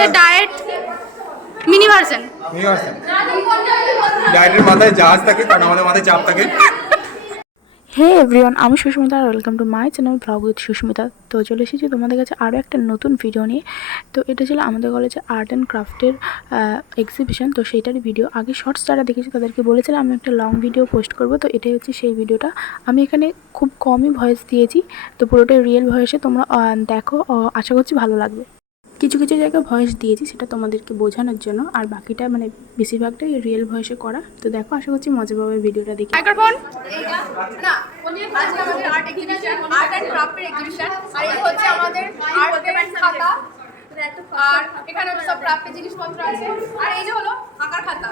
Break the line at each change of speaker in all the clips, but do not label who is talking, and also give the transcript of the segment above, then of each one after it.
আমাদের diet mini version
mini version ডায়েটের মাথায় জাহাজ থাকে কারণ আমাদের মাথায় চাপ থাকে।
হে এভরিওয়ান আমি সুস্মিতা আর welcome to my channel blog with Susmita. তো চলে এসেছি তোমাদের কাছে আরও একটা নতুন ভিডিও নিয়ে। তো এটা ছিল আমাদের কলেজে আর্ট অ্যান্ড ক্রাফটের এক্সিবিশন তো সেইটারই ভিডিও আগে শর্টস যারা দেখেছি তাদেরকে বলেছিলাম আমি একটা লং ভিডিও পোস্ট করব। তো এটাই হচ্ছে সেই ভিডিওটা আমি এখানে খুব কমই ভয়েস দিয়েছি। তো পুরোটাই রিয়েল ভয়েসে তোমরা দেখো আশা করছি ভালো লাগবে। কিছু কিছু জায়গায় ভয়েস দিয়েছি সেটা তোমাদেরকে বোঝানোর জন্য। আর বাকিটা মানে বেশিরভাগটাই রিয়েল ভয়েসে করা। তো দেখো আশা করছি মজা পাবে ভিডিওটা দেখে।
মাইক্রোফোন
না আজকে আমাদের আর্ট এক্সিবিশন আর্ট অ্যান্ড ক্রাফটের এক্সিবিশন আর এই হচ্ছে আমাদের আর্ট খাতা। আর এখানে সব ক্রাফটের জিনিসপত্র আছে। আর এই যে হলো আঁকার খাতা।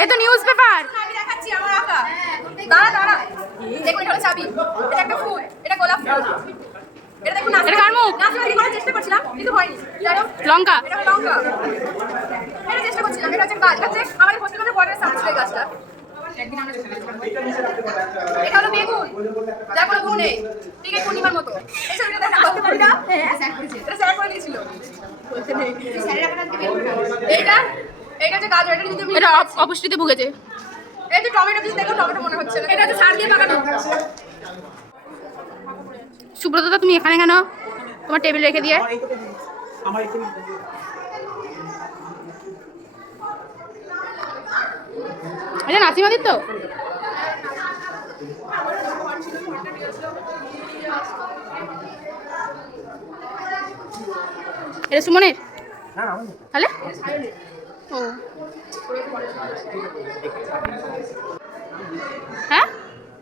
এ তো নিউজ পেপার
আমি দেখাচ্ছি আমার আঁকা। দাঁড়া দাঁড়া। দেখুন এটা হলো চাবি। এটা একটা ফুল এটা গোলাপ ফুল। এটা দেখুন
এটা কার মুখ?
নাচ করার চেষ্টা করছিলাম কিন্তু হয়নি।
লঙ্কা।
এটা লঙ্কা। এটা চেষ্টা করছিলাম এটা হচ্ছে গাছ এটা আমাদের হোস্টেলের বর্ডারের সামনে ছিল গাছটা এটা হলো বেগুন। যার কোনো গুণ নেই। ঠিক আছে পূর্ণিমার মতো। এই ছবিটা দেখা করতে পারি না এটা স্যার করে দিয়েছিল। এইটা এইটা হচ্ছে গাজর। এটা যদি
এটা অপুষ্টিতে ভুগেছে।
এই যে টমেটো যদি দেখো টমেটো মনে হচ্ছে না। এটা হচ্ছে সার দিয়ে পাকানো।
সুব্রতদা তুমি এখানে কেন? তোমার টেবিল রেখে দিয়ে। এটা নাসিমাদির তো? এটা সুমনের? তাহলে? ও। হ্যাঁ?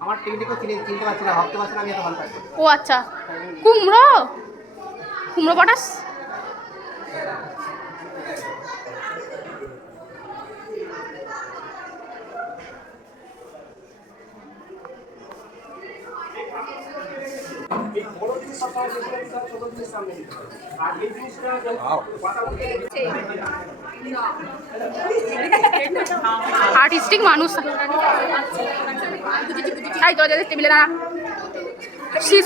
আমার টিভিটিকে চিনি চিনতে পারছি না, ভাবতে পারছি না, আমি এত ভালো পাচ্ছি
ও আচ্ছা। কুমড়ো? কুমড়ো পটাশ? আর্টিস্টিক মানুষ। তাই তো যাদের টেবিলে দাঁড়া।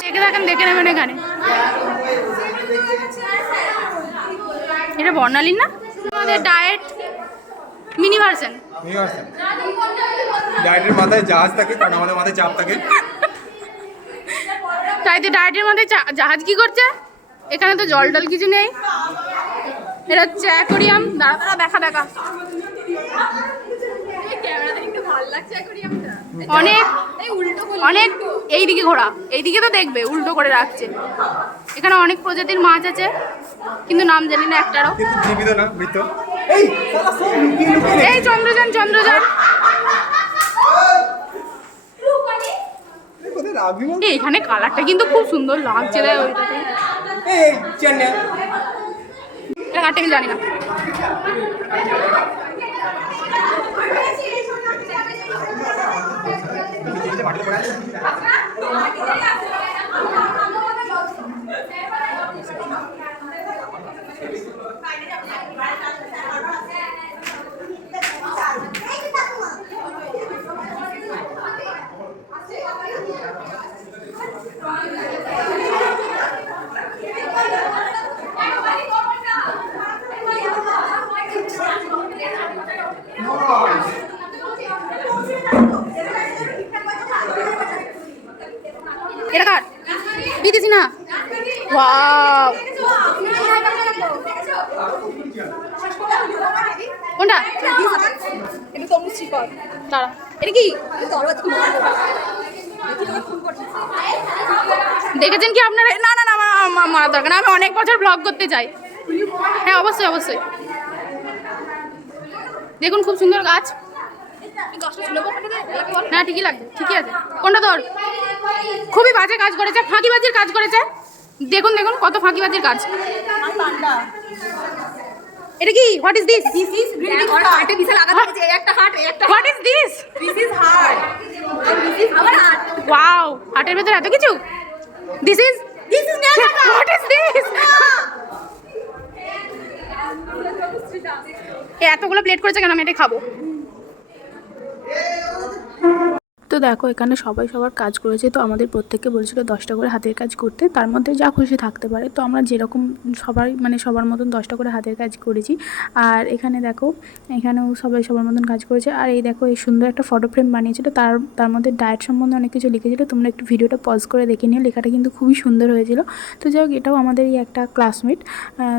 দেখে থাকেন, দেখে নেবেন এখানে। এটা বর্ণালীর না? আমাদের ডায়েট মিনি ভার্সন
ডায়েটের মাথায় জাহাজ থাকে কারণ আমাদের মাথায় চাপ থাকে।
তাই তো ডায়েটের মধ্যে জাহাজ কি করছে? এখানে তো জল টল কিছু নেই। এটা হচ্ছে অ্যাকোরিয়াম। দাঁড়া দাঁড়া দেখা দেখা। অনেক
এই
অনেক এইদিকে ঘোরা। এইদিকে তো দেখবে উল্টো করে রাখছে। এখানে অনেক প্রজাতির মাছ আছে কিন্তু নাম জানি না একটারও।
এই
এই চন্দ্রযান চন্দ্রযান। এখানে কালারটা কিন্তু খুব সুন্দর লাগছে রে ওইটাতে। এটা কাটতে জানি না। এটা কাট দিতেছি না? ওয়াও কোনটা?
এটা তরমুজ শিকড়।
দাঁড়া।
এটা কি?
দেখেছেন কি আপনারা? না না না আমার আমার মারা দরকার না। আমি অনেক বছর ব্লগ করতে চাই হ্যাঁ অবশ্যই অবশ্যই। দেখুন খুব সুন্দর গাছ। না ঠিকই লাগবে ঠিকই আছে। কোনটা তোর? খুবই বাজে কাজ করেছে ফাঁকিবাজির কাজ করেছে। দেখুন দেখুন কত ফাঁকিবাজির কাজ। এটা কি? What is this
this is greeting heart বিশাল আঘাত একটা হার্ট একটা
what is this
this is heart this is আমার হার্ট
ওয়াও হার্টের ভেতরে এত কিছু? This is
this is
what is this এতগুলো প্লেট করেছে কেন? আমি এটা খাব।
দেখো, এখানে সবাই সবার কাজ করেছে। তো আমাদের প্রত্যেককে বলছিল দশটা করে হাতের কাজ করতে। তার মধ্যে যা খুশি থাকতে পারে। তো আমরা যেরকম সবাই মানে সবার মতন দশটা করে হাতের কাজ করেছি। আর এখানে দেখো, এখানেও সবাই সবার মতন কাজ করেছে। আর এই দেখো, এই সুন্দর একটা ফটো ফ্রেম বানিয়েছিল। তার তার মধ্যে ডায়েট সম্বন্ধে অনেক কিছু লিখেছিল। তোমরা একটু ভিডিওটা পজ করে দেখে নিও। লেখাটা কিন্তু খুবই সুন্দর হয়েছিল। তো যাই হোক, এটাও আমাদের এই একটা ক্লাসমেট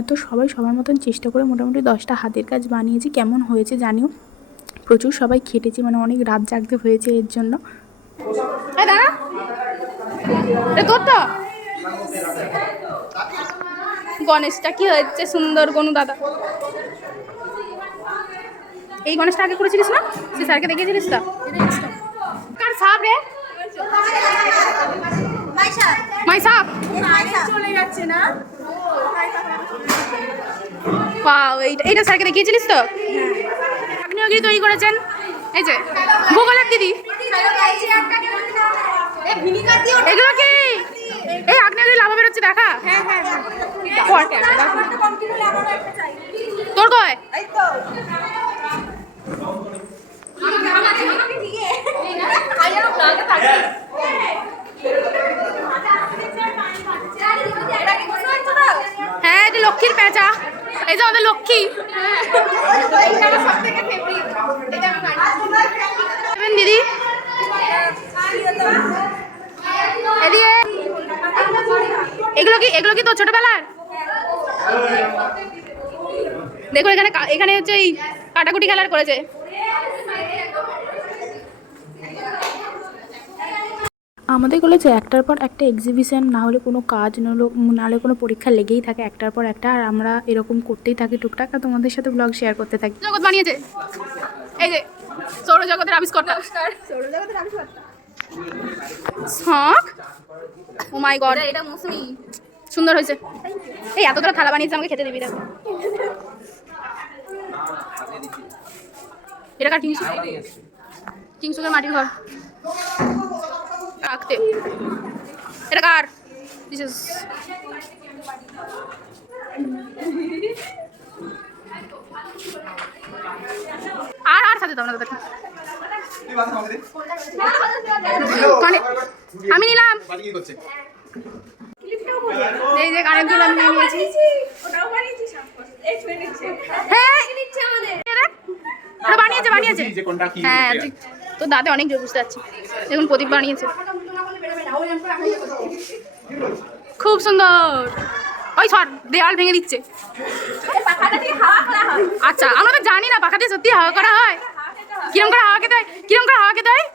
তো সবাই সবার মতন চেষ্টা করে মোটামুটি দশটা হাতের কাজ বানিয়েছি। কেমন হয়েছে জানিও। প্রচুর সবাই খেটেছি মানে অনেক রাত জাগতে হয়েছে এর জন্য।
গণেশটা কি হয়েছে সুন্দর গনু দাদা? এই গণেশটা আগে করেছিলিস না? সে স্যারকে দেখিয়েছিলিস তো? কার সাপ রে? মাই সাপ।
চলে যাচ্ছে না
এইটা এইটা স্যারকে দেখিয়েছিলিস তো? কি তৈরি করেছেন। এই যে ভূগোলের দিদি। এগুলো কি? এই আগ্নেয়গিরি লাভা বেরোচ্ছে দেখা? হ্যাঁ হ্যাঁ তোর কয় হ্যাঁ এটা লক্ষ্মীর পেঁচা এই যে আমাদের লক্ষ্মী দেবেন দিদি? এদিকে। এগুলো কি এগুলো কি তোর ছোটবেলার? দেখো এখানে এখানে হচ্ছে এই কাটাকুটি খেলার করেছে।
আমাদের কলেজে একটার পর একটা এক্সিবিশন না হলে কোনো কাজ না হলে না হলে কোনো পরীক্ষা লেগেই থাকে একটার পর একটা আর আমরা এরকম করতেই থাকি টুকটাক আর তোমাদের সাথে ব্লগ শেয়ার করতে থাকি।
জগৎ বানিয়েছে। এই যে সৌরজগতের আবিষ্কর্তা। শখ ও মাই গড
এটা মৌসুমি।
সুন্দর হয়েছে। এই এতটা থালা বানিয়েছে আমাকে খেতে দিবি দেখো এটা কার কিংসু? কিংসুকের মাটির ঘর। রাখতে। এটা কার? দিস ইজ আর আর সাথে দাও না দাদাকে কানে আমি নিলাম। এই যে আমি নিয়ে নিয়েছি। বানিয়েছে বানিয়েছে। হ্যাঁ ঠিক। তো দাদা অনেক জোর বুঝতে পারছি দেখুন প্রদীপ বানিয়েছে। খুব সুন্দর। ওই সর দেওয়াল ভেঙে দিচ্ছে। আচ্ছা আমরা তো জানি না পাখা দিয়ে সত্যি হাওয়া করা হয়। কিরম করে হাওয়া খেতে হয় কিরম করে হাওয়া খেতে হয়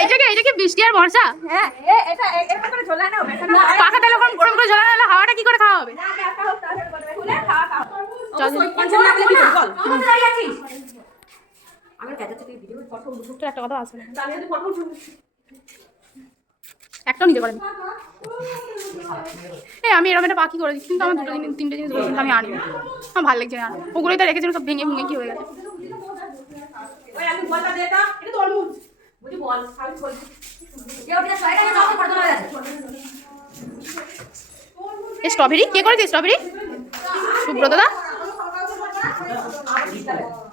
এইটাকে এইটাকে বৃষ্টি আর বর্ষা?
হ্যাঁ
পাখা তাহলে ওরকম ওরকম করে ঝোলানো হলে হাওয়াটা কি করে খাওয়া হবে?
একটা
একটা কথা আসবে না। একটাও নিতে পারেন। এই আমি এরকম একটা পাখি করে দিচ্ছি কিন্তু আমার দুটো জিনিস তিনটে জিনিস বলছি আমি আনি আমার ভালো লাগছে না। ওগুলোই তো রেখেছিল সব ভেঙে ভেঙে কি হয়ে গেছে।
কেউ
স্ট্রবেরি কে করেছে স্ট্রবেরি সুব্রত দা?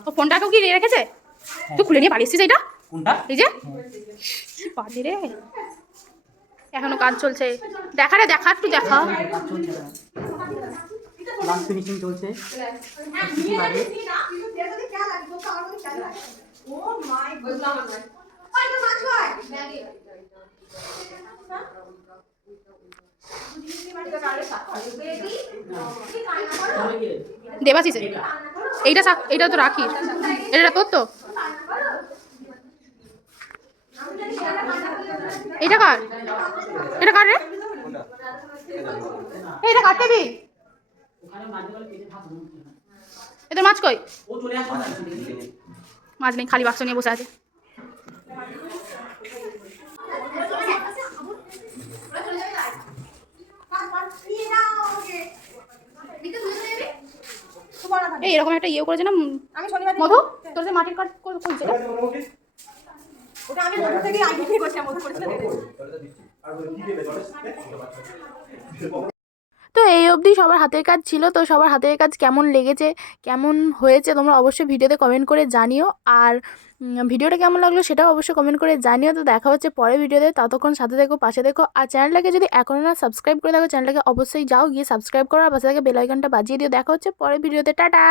ও ফোনটাকেও কি রেখেছে? তুই খুলে নিয়ে পালিয়েছিস এটা
কোনটা?
এই যে। বাজে রে। এখনও কাজ চলছে। দেখা রে দেখা একটু দেখা।
লাস্ট ফিনিশিং চলছে
দেবাশিস এইটা এইটা তো রাখিস। এটা তোর তো? এটা কার? এটা কার রে? এটা কার টেবিল এদের মাছ কই? মাছ নেই খালি বাক্স নিয়ে বসে আছে। এই এরকম একটা ইয়ে করেছে না মধু? তোর যে মাটির কাঠ করে খুলছে
ওটা আমি থেকে আগে থেকে করেছিল
তো এই অবধি সবার হাতের কাজ ছিল, তো সবার হাতের কাজ কেমন লেগেছে, কেমন হয়েছে তোমরা অবশ্যই ভিডিওতে কমেন্ট করে জানিও। আর ভিডিওটা কেমন লাগল সেটাও অবশ্যই কমেন্ট করে জানিও। তো দেখা হচ্ছে পরের ভিডিওতে, ততক্ষণ সাথে দেখো পাশে দেখো আর চ্যানেলটাকে যদি এখনও না সাবস্ক্রাইব করে দেখো চ্যানেলটাকে অবশ্যই যাও, গিয়ে সাবস্ক্রাইব করো, আর পাশে থেকে বেল আইকনটা বাজিয়ে দিও। দেখা হচ্ছে পরের ভিডিওতে, টাটা!